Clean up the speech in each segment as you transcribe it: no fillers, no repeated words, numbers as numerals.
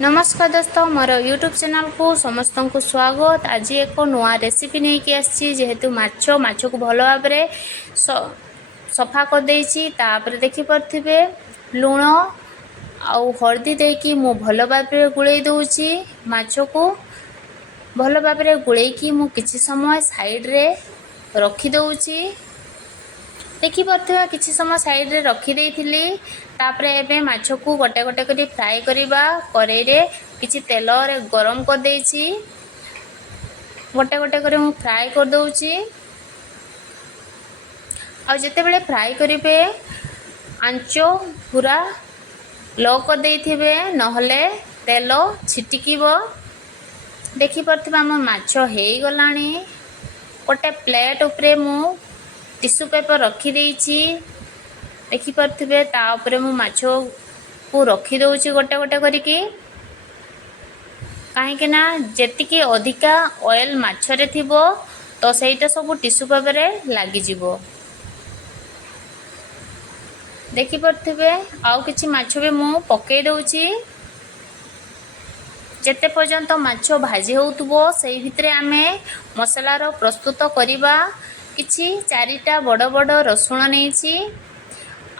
नमस्कार दोस्तों मोर YouTube channel को समस्त को स्वागत। आज एक नुआ रेसिपी नहीं कि आसी जेहेतु माछ को भल भाव में सफा कर देछि। तापर देखि परथिबे लूण आउ हल्दी देकी मु भल भाव में गुड़े दउछि। माछ को भल भाव में गुड़ेकी मु किछि समय साइड रे रखी दउछि। देखि परथिबे किछि समय साइड रे रखी देइथिली। तापरे एबे माछ को गोटे गोटे करी फ्राई करिबा। करेई रे किछि तेल रे गरम कर देइछि। गोटे गोटे करी मु फ्राई कर दउछि। आ जते बेले फ्राई करिवे आंचो पूरा लो कर देइथिबे नहले तेल छिटिकिबो। देखि परथिबे हम माछ हेई गलानी। गोटे प्लेट उपरे मु टिश्यू पेपर रखी देइछि। देखि परथिबे ता ऊपर मु माछ को रखी दउछि गोटे गोटे करिकी। काहे कि ना जेतिकी अधिका ऑयल माछ रे थिबो तो सेइटा सब टिश्यू पेपर रे लागी जिवो। देखि परथिबे आउ किछि माछ बे मु पकेई दउछि। जेते पर्यंत माछ भाजी होउतबो सेई भितरे आमे मसाला रो प्रस्तुत करिबा। किछि चारिटा बड़ बड़ रसुण नेछि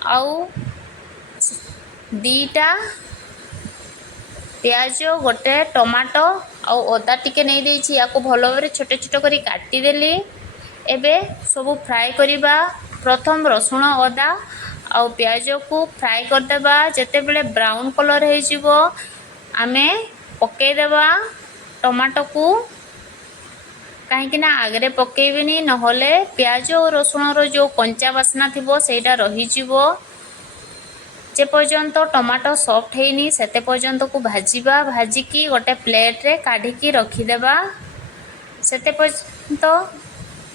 आउ दीटा प्याज गोटे टमाटो आउ अदा टिके नहीं देछि। याको भलो भाबरे छोटे छोटे करी काटी देली। एबे सब फ्राई करिबा। प्रथम रसुण अदा आउ प्याज को फ्राई कर देबा। जते बेले ब्राउन कलर हे जिवो आमे पके देबा टमाटो को। काहे कि ना आगरे पकेइबेनी नहले प्याज और रसुण रो जो कंचा बासना थिबो सेटा रही जिवो। जे पर्यंत टमाटो सॉफ्ट हेनी सेते पर्यंत को भाजीबा। भाजिकी गोटे प्लेट रे काढ़ी की रखी देबा। सेते पर्यंत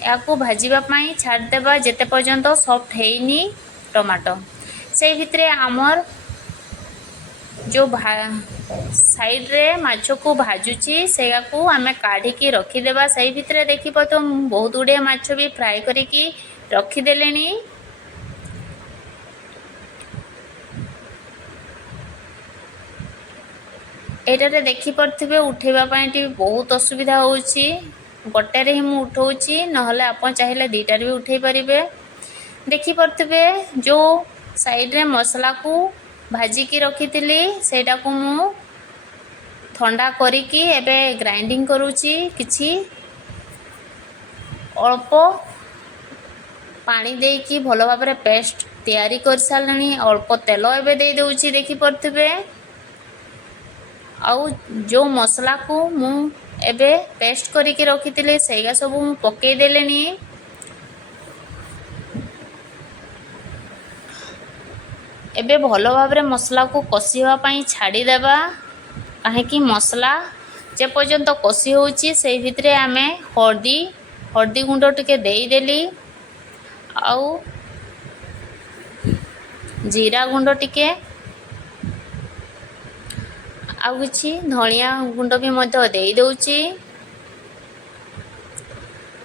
याको भाजीबा पई छाड़ देबा जेते पर्यंत सॉफ्ट हेनी टमाटो। से भितरे हमर जो साइड रे माछ को भाजुची सेया को हमें काढ़ी की रखी देबा। सही भितरे देखि पतो बहुत गुडे माछ भी फ्राई करिकी रखी देलेनी। एटारे देखि परथिबे उठेबा पई बहुत असुविधा होउची। गोटे रे ही मु उठौची नहले आपन चाहिले दीटा रे भी उठेई परिबे। देखि परथिबे जो साइड रे मसाला को भाजी की रखिथिली सेटा को मु ठंडा करिकी एबे ग्राइंडिंग करूची। किछि अल्प पानी देकी भलो भाबरे पेस्ट तैयारी कर सालनी। अल्प तेल एबे दे दउची देखि परथिबे। आउ जो मसला को मु एबे पेस्ट करिकी रखिथिले सेगा सब मु पकेई देलेनी। एबे भलो भाबरे मसला को कसिवा पई छाड़ी देबा। काहे कि मसला जे पर्यंत कसी होउची सेई भितरे आमे हळदी गुंड टिके देई देली। आउ जीरा गुंड टिके आउ किछि धनिया गुंड भी मध्य देई दउची।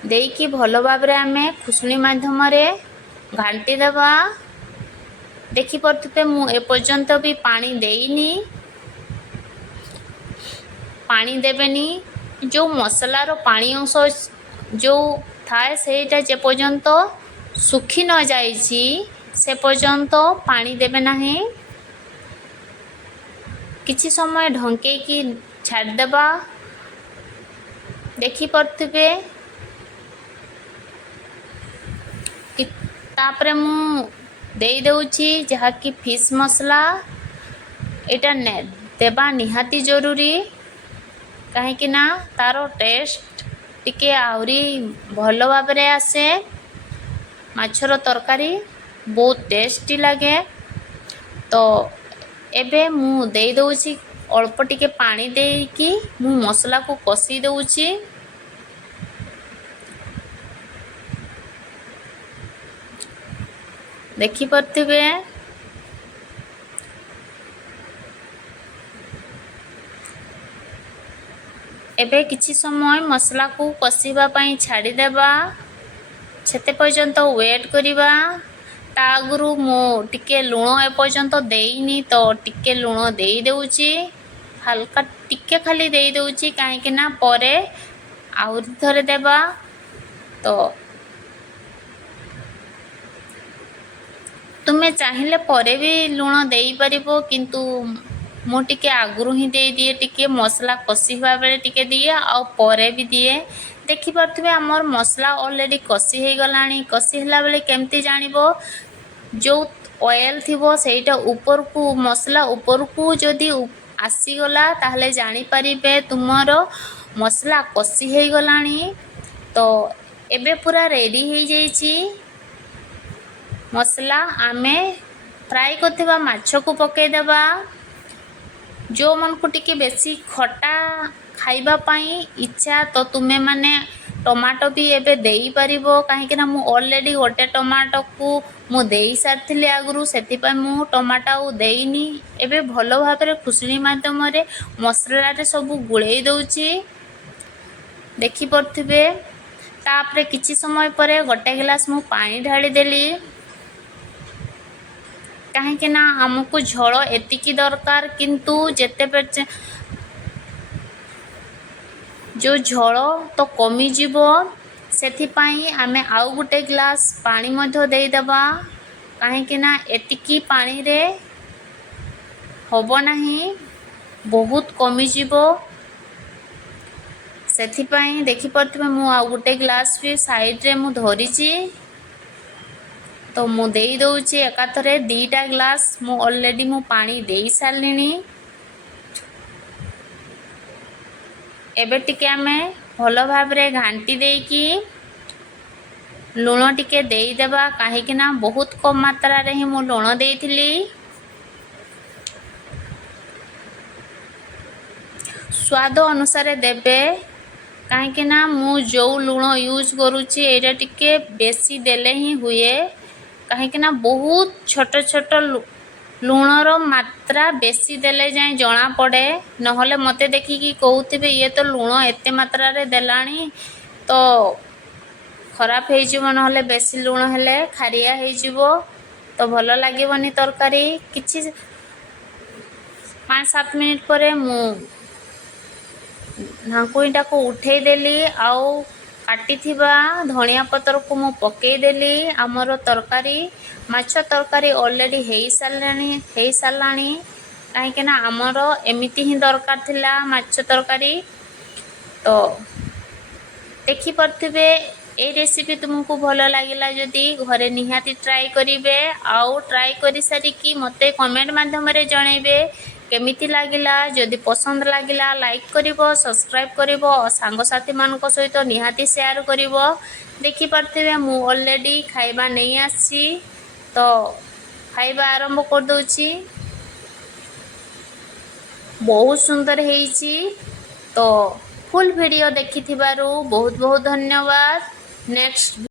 देकी भलो भाबरे आमे खुसनी माध्यम रे घांटी देबा। देखि परथिबे मु ए पर्यंत भी पानी देइनी। पानी देबेनी जो मसला रो पानी अंश जो थाए सेटा जे पर्यंत सुखी न जाईची से पर्यंत पानी देबे नाही। किछि समय ढंके की छाड़ देबा। देखि परथिबे तापरे मु देई दउची जहा कि फिश मसला। एटा ने देबा निहाती जरूरी। काहे कि ना तारो टेस्ट टिके आउरी भलो भाबरे आसे। माछर तरकारी बहुत टेस्टी लागे। तो एबे मु देई दउची अल्प टिके पानी देकी मु मसला को कसी दउची। देखि परथिबे एबे किछि समय मसला को कसिबा पई छाड़ी देबा। छेते पर्यंत वेट करिबा। ता आगुरु मु टिके लुण ए पर्यंत देइनी तो टिके लुण देई देउची ହାଲକା ଟିକେ ଖାଲି ଦେଇ ଦେଉଛି କାହିଁକି ନା ପରେ ଆହୁରି ଥରେ ଦେବା। ତ ତୁମେ ଚାହିଁଲେ ପରେ ବି ଲୁଣ ଦେଇପାରିବ, କିନ୍ତୁ ମୁଁ ଟିକେ ଆଗରୁ ହିଁ ଦେଇଦିଏ, ଟିକେ ମସଲା କଷିବା ବେଳେ ଟିକେ ଦିଏ ଆଉ ପରେ ବି ଦିଏ। ଦେଖିପାରୁଥିବେ ଆମର ମସଲା ଅଲରେଡ଼ି କଷି ହେଇଗଲାଣି। କଷି ହେଲା ବେଳେ କେମିତି ଜାଣିବ, ଯେଉଁ ଅଏଲ୍ ଥିବ ସେଇଟା ଉପରକୁ, ମସଲା ଉପରକୁ ଯଦି ଆସିଗଲା ତାହେଲେ ଜାଣିପାରିବେ ତୁମର ମସଲା କଷି ହେଇଗଲାଣି। ତ ଏବେ ପୁରା ରେଡ଼ି ହେଇଯାଇଛି ମସଲା। ଆମେ ଫ୍ରାଏ କରିଥିବା ମାଛକୁ ପକାଇଦେବା। ଯେଉଁମାନଙ୍କୁ ଟିକେ ବେଶୀ ଖଟା ଖାଇବା ପାଇଁ ଇଚ୍ଛା, ତ ତୁମେମାନେ ଟମାଟୋ ବି ଏବେ ଦେଇପାରିବ, କାହିଁକିନା ମୁଁ ଅଲରେଡ଼ି ଗୋଟେ ଟମାଟୋକୁ ମୁଁ ଦେଇ ସାରିଥିଲି ଆଗରୁ, ସେଥିପାଇଁ ମୁଁ ଟମାଟୋ ଆଉ ଦେଇନି। ଏବେ ଭଲ ଭାବରେ ଖୁସଣି ମାଧ୍ୟମରେ ମସଲାରେ ସବୁ ଗୋଳେଇ ଦେଉଛି, ଦେଖିପାରୁଥିବେ। ତାପରେ କିଛି ସମୟ ପରେ ଗୋଟେ ଗ୍ଲାସ୍ ମୁଁ ପାଣି ଢାଳିଦେଲି, କାହିଁକି ନା ଆମକୁ ଝୋଳ ଏତିକି ଦରକାର, କିନ୍ତୁ ଯେତେବେଳେ ଯେଉଁ ଝୋଳ ତ କମିଯିବ, ସେଥିପାଇଁ ଆମେ ଆଉ ଗୋଟେ ଗ୍ଲାସ୍ ପାଣି ମଧ୍ୟ ଦେଇଦେବା, କାହିଁକି ନା ଏତିକି ପାଣିରେ ହେବ ନାହିଁ, ବହୁତ କମିଯିବ। ସେଥିପାଇଁ ଦେଖିପାରୁଥିବେ ମୁଁ ଆଉ ଗୋଟେ ଗ୍ଲାସ୍ ବି ସାଇଡ଼ରେ ମୁଁ ଧରିଛି। ତ ମୁଁ ଦେଇ ଦେଉଛି ଏକାଥରେ 2ଟା ଗ୍ଲାସ୍। ମୁଁ ଅଲରେଡ଼ି ମୁଁ ପାଣି ଦେଇ ସାରିଲିଣି। ଏବେ ଟିକେ ଆମେ ଭଲ ଭାବରେ ଘାଣ୍ଟି ଦେଇକି ଲୁଣ ଟିକେ ଦେଇଦେବା, କାହିଁକି ନା ବହୁତ କମ୍ ମାତ୍ରାରେ ହିଁ ମୁଁ ଲୁଣ ଦେଇଥିଲି। ସ୍ୱାଦ ଅନୁସାରେ ଦେବେ, କାହିଁକି ନା ମୁଁ ଯେଉଁ ଲୁଣ ୟୁଜ୍ କରୁଛି ଏଇଟା ଟିକେ ବେଶୀ ଦେଲେ ହିଁ ହୁଏ, କାହିଁକି ନା ବହୁତ ଛୋଟ ଛୋଟ ଲୁଣର ମାତ୍ରା ବେଶୀ ଦେଲେ ଯାଏଁ ଜଣାପଡ଼େ। ନହେଲେ ମୋତେ ଦେଖିକି କହୁଥିବେ ଇଏ ତ ଲୁଣ ଏତେ ମାତ୍ରାରେ ଦେଲାଣି, ତ ଖରାପ ହେଇଯିବ, ନହେଲେ ବେଶୀ ଲୁଣ ହେଲେ ଖାରିଆ ହେଇଯିବ, ତ ଭଲ ଲାଗିବନି ତରକାରୀ। କିଛି 5-7 ମିନିଟ୍ ପରେ ମୁଁ ଢାଙ୍କୁଣିଟାକୁ ଉଠେଇ ଦେଲି, ଆଉ କାଟିଥିବା ଧଣିଆ ପତ୍ରକୁ ମୁଁ ପକାଇଦେଲି। ଆମର ତରକାରୀ, ମାଛ ତରକାରୀ ଅଲରେଡ଼ି ହେଇସାରିଲାଣି, କାହିଁକିନା ଆମର ଏମିତି ହିଁ ଦରକାର ଥିଲା ମାଛ ତରକାରୀ। ତ ଦେଖିପାରୁଥିବେ, এই ରେସିପି ତୁମକୁ ଭଲ ଲାଗିଲା ଯଦି ଘରେ ନିହାତି ଟ୍ରାଏ କରିବେ, ଆଉ ଟ୍ରାଏ କରିସାରିକି ମୋତେ କମେଣ୍ଟ ମାଧ୍ୟମରେ ଜଣାଇବେ କେମିତି ଲାଗିଲା। ଯଦି ପସନ୍ଦ ଲାଗିଲା ଲାଇକ୍ କରିବ, ସବସ୍କ୍ରାଇବ୍ କରିବ, ସାଙ୍ଗସାଥିମାନଙ୍କ ସହିତ ନିହାତି ସେୟାର କରିବ। ଦେଖିପାରୁଥିବେ ମୁଁ ଅଲରେଡ଼ି ଖାଇବା ନେଇ ଆସିଛି, ତ ଖାଇବା ଆରମ୍ଭ କରିଦେଉଛି। ବହୁତ ସୁନ୍ଦର ହେଇଛି। ତ ଫୁଲ୍ ଭିଡ଼ିଓ ଦେଖିଥିବାରୁ ବହୁତ ବହୁତ ଧନ୍ୟବାଦ। ନେକ୍ସଟ